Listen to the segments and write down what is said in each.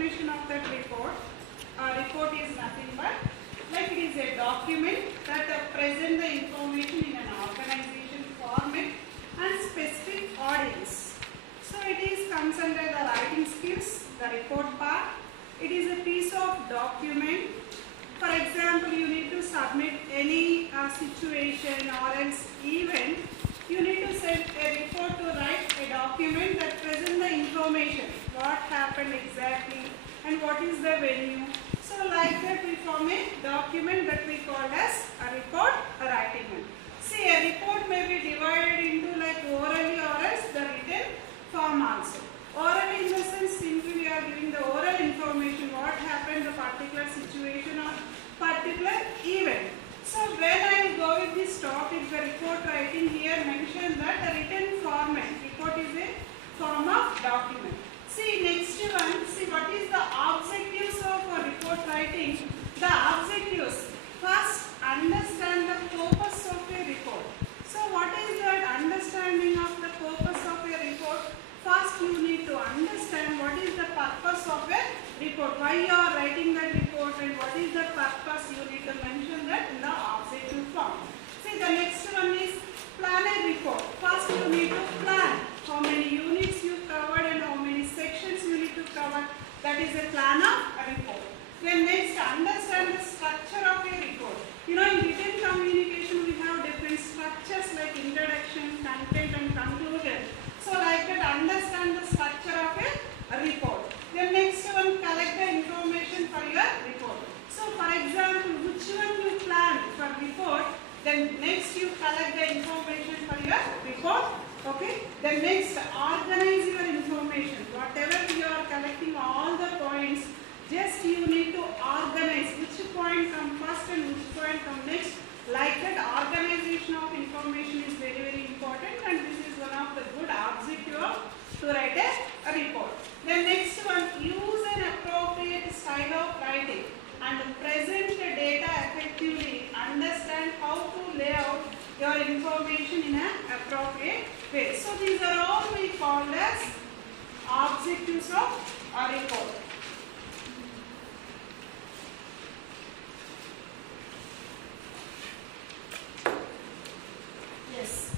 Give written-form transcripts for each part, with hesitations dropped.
definition of that report. Report is nothing but like it is a document that present the information in an organization format and specific audience. So it comes under the writing skills, the report part. It is a piece of document. For example, you need to submit any situation or else event. You need to send a report to write a document that presents the information, what happened exactly and what is the venue. So like that we form a document that we call as a report, a writing one. See, a report may be divided into like orally or else the written form also. Oral in the sense simply we are giving the oral information, what happened, the particular situation or particular event. So when I go with this topic, the report writing here mentioned that the written format, report is a form of document. See next one, see what is the objectives of a report writing. The objectives, first understand the purpose of a report. So what is that understanding of the purpose of a report? First you need to understand what is the purpose of a report, why you are writing that report and what is the purpose. You need to mention that in the objective form. See the next one is plan a report. First you need to plan how many units you covered and how many sections you need to cover. That is a plan of a report. Then next understand the structure of a report. You know in written communication we have different structures like introduction, content and conclusion. So like that understand the structure of a report. Then next one collect the information for your report. So for example which one you plan for report, then next you collect the information for your report. Okay. Then next organize your information. Whatever you are collecting all the points, just you need to organize which point come first and which point come next. Like that organization of information is very very important and this is one of the good objective to write a report. Then next one, use an appropriate style of writing and present the data effectively. Understand how to lay out your information in an appropriate way. So these are all we call as objectives of a report. Yes.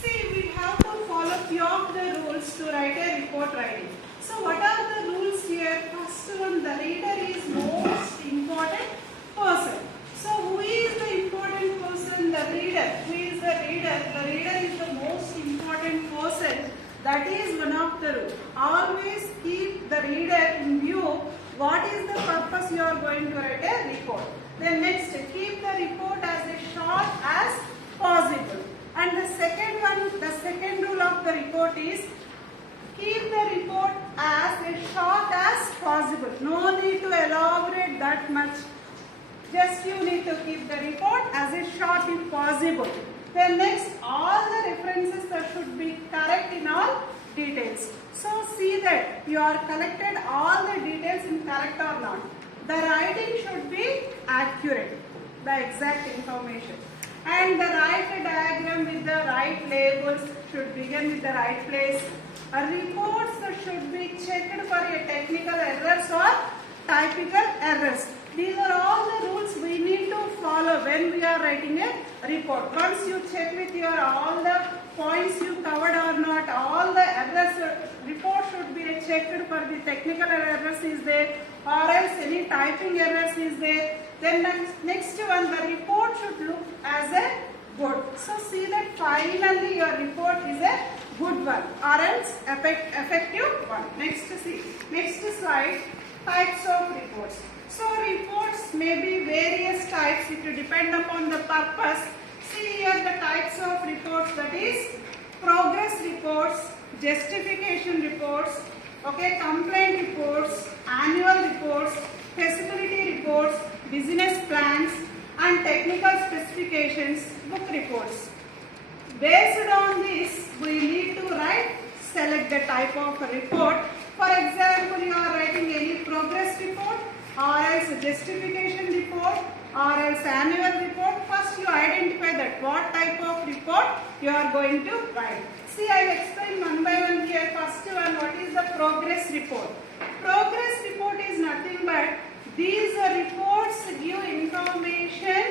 See, we have to follow few of the rules to write a report writing. So what are the rules here? First one, the reader is most important person. So who is the important person? The reader. Who is the reader? The reader is the most important person. That is one of the rules. Always keep the reader in view. What is the purpose you are going to write a report? Then next, keep the report as short as possible. And the second one, the second rule of the report is keep the report as short as possible. No need to elaborate that much. Just you need to keep the report as short if possible. Then next, all the references that should be correct in all details. So see that you are collected all the details in correct or not. The writing should be accurate, the exact information. And the right diagram with the right labels should begin with the right place. Reports should be checked for a technical errors or typical errors. These are all the rules we need to follow when we are writing a report. Once you check with your all the points you covered or not, all the errors, report should be checked for the technical errors is there or else any typing errors is there. Then next one, the report should look as a good. So see that finally your report is a good one or else effective one. Next slide, types of reports. So reports may be various types. It will depend upon the purpose. See here the types of reports, that is progress reports, justification reports, okay, complaint reports, annual reports, feasibility reports, business plans and technical specifications, book reports. Based on this, we need to select the type of report. For example, you are writing any progress report or else justification report or else annual report. First you identify that what type of report you are going to write. See, I will explain one by one here. First one, what is the progress report? progress report is nothing but these reports give information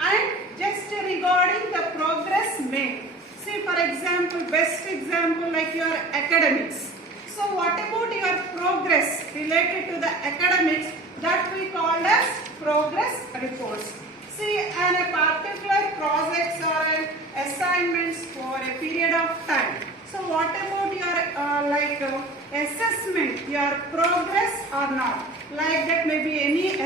and just regarding the progress made. See, for example, best example like your academics. So what about your progress related to the academics, that we call as progress reports. See, and a particular projects or assignments for a period of time. So what about your assessment, your progress or not? Like that, maybe any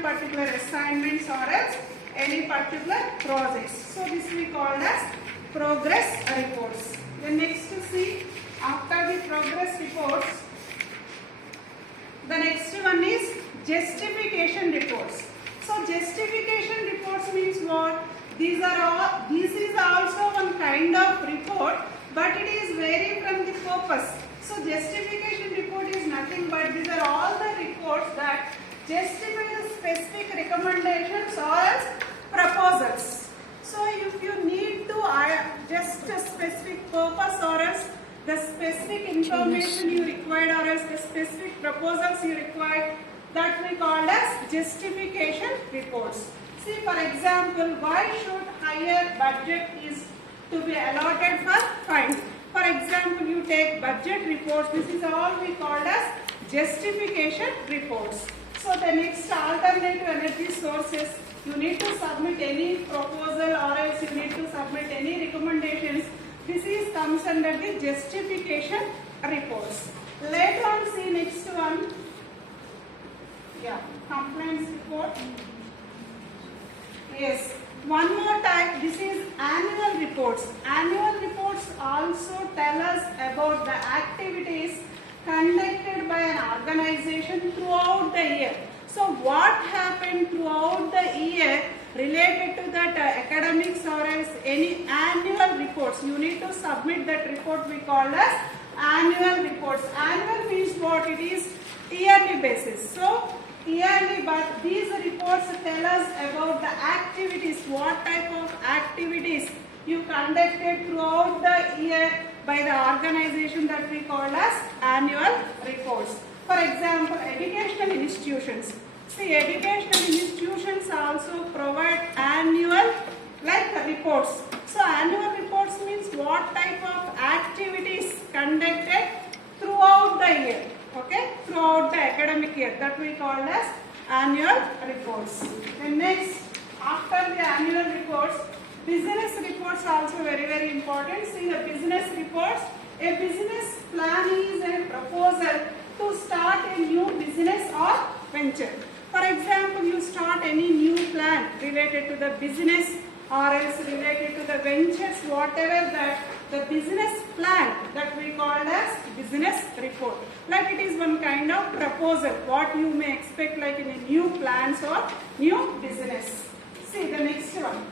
particular assignments or else any particular projects. So this we call as progress reports. The next to see, after the progress reports, the next one is justification reports. So justification reports means what? This is also one kind of report, but it is vary from the purpose. So justification report is nothing but these are all the reports that justify the specific recommendations or else proposals. So if you need to just a specific purpose or else the specific information you required or else the specific proposals you required, that we call as justification reports. See, for example, why should higher budget is to be allotted for funds? For example, you take budget reports. This is all we call as justification reports. So the next, alternative energy sources. You need to submit any proposal or else you need to submit any recommendations. This is comes under the justification reports. Later on, see next one. Yeah, complaints report. Yes, one more type. This is annual reports. Annual reports also tell us about the activities conducted by an organization throughout the year. So what happened throughout the year related to that academics or else any annual reports. You need to submit that report, we call as annual reports. Annual means what? It is yearly basis. So yearly, but these reports tell us about the activities, what type of activities you conducted throughout the year by the organization, that we call as annual reports. For example, educational institutions. See, educational institutions also provide annual reports. So annual reports means what type of activities conducted throughout the year. Okay, throughout the academic year, that we call as annual reports. Then next, after the annual reports, business reports also very important. See, the business reports, a business plan is a proposal to start a new business or venture. For example, you start any new plan related to the business or else related to the ventures, whatever that the business plan, that we call as business report. Like it is one kind of proposal, what you may expect like in a new plans or new business. See the next one.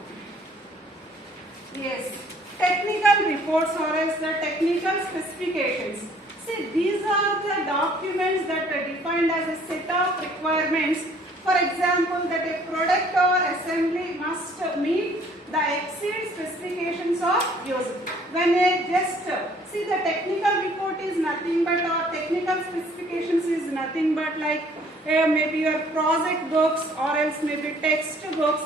Yes, technical reports or else the technical specifications. See, these are the documents that are defined as a set of requirements. For example, that a product or assembly must meet the exceed specifications of use. When a just see, the technical report is nothing but, or technical specifications is nothing but like maybe your project books or else maybe text books.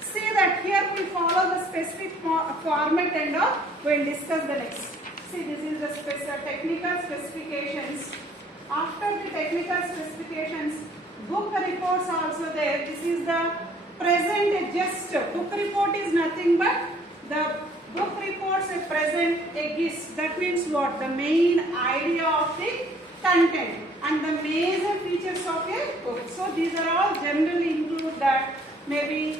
See that here we follow the specific format and we'll discuss the next. See, this is the technical specifications. After the technical specifications, book reports also there. This is the present just. Book report is nothing but the book reports present a gist. That means what? The main idea of the content and the major features of a book. So these are all generally include that maybe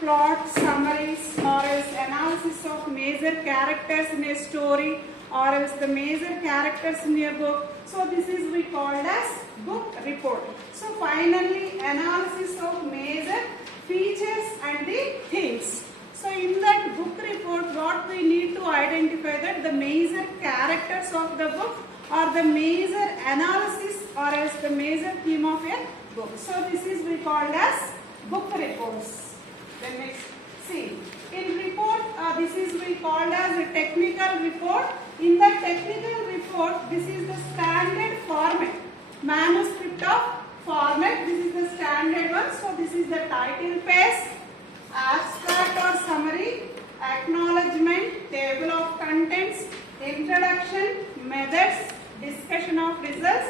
plot, summaries or else analysis of major characters in a story or else the major characters in a book. So this is we called as book report. So finally analysis of major features and the themes. So in that book report, what we need to identify that the major characters of the book or the major analysis or else the major theme of a book. So this is we called as book reports. Then next, see, in report, this is we called as a technical report. In the technical report, this is the standard format. of results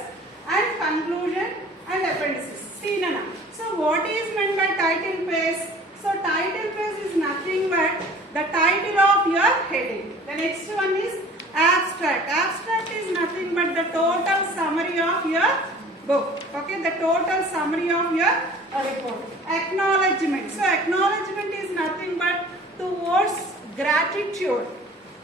and conclusion and appendices. See Nana. So what is meant by title page? So title page is nothing but the title of your heading. The next one is abstract. Abstract is nothing but the total summary of your book. Okay, the total summary of your report. Acknowledgement. So acknowledgement is nothing but towards gratitude.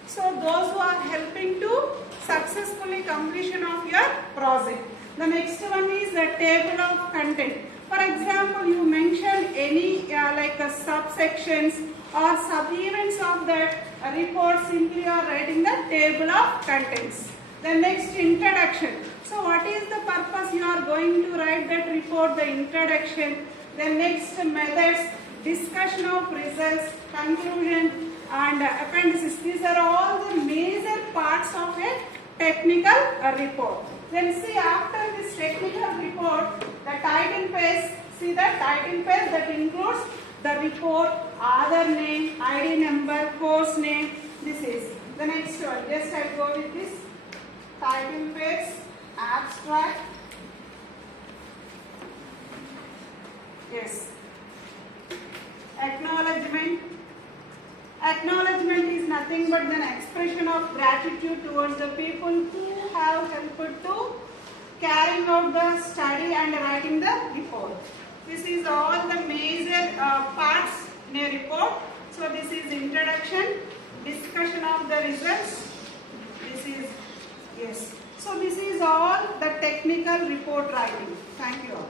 So those who are helping to successfully completion of your project. The next one is the table of content. For example, you mention any subsections or sub-events of that report, simply you are writing the table of contents. The next, introduction. So what is the purpose you are going to write that report? The introduction. The next, methods, discussion of results, conclusion and appendices. These are all the major parts of a technical report. Then see, after this technical report, the title page. See the title page that includes the report, author name, ID number, course name. This is the next one. Just I go with this title page, abstract. Yes. Acknowledgement. Acknowledgement is nothing but an expression of gratitude towards the people who have helped to carrying out the study and writing the report. This is all the major parts in a report. So this is introduction, discussion of the results. This is, yes. So this is all the technical report writing. Thank you all.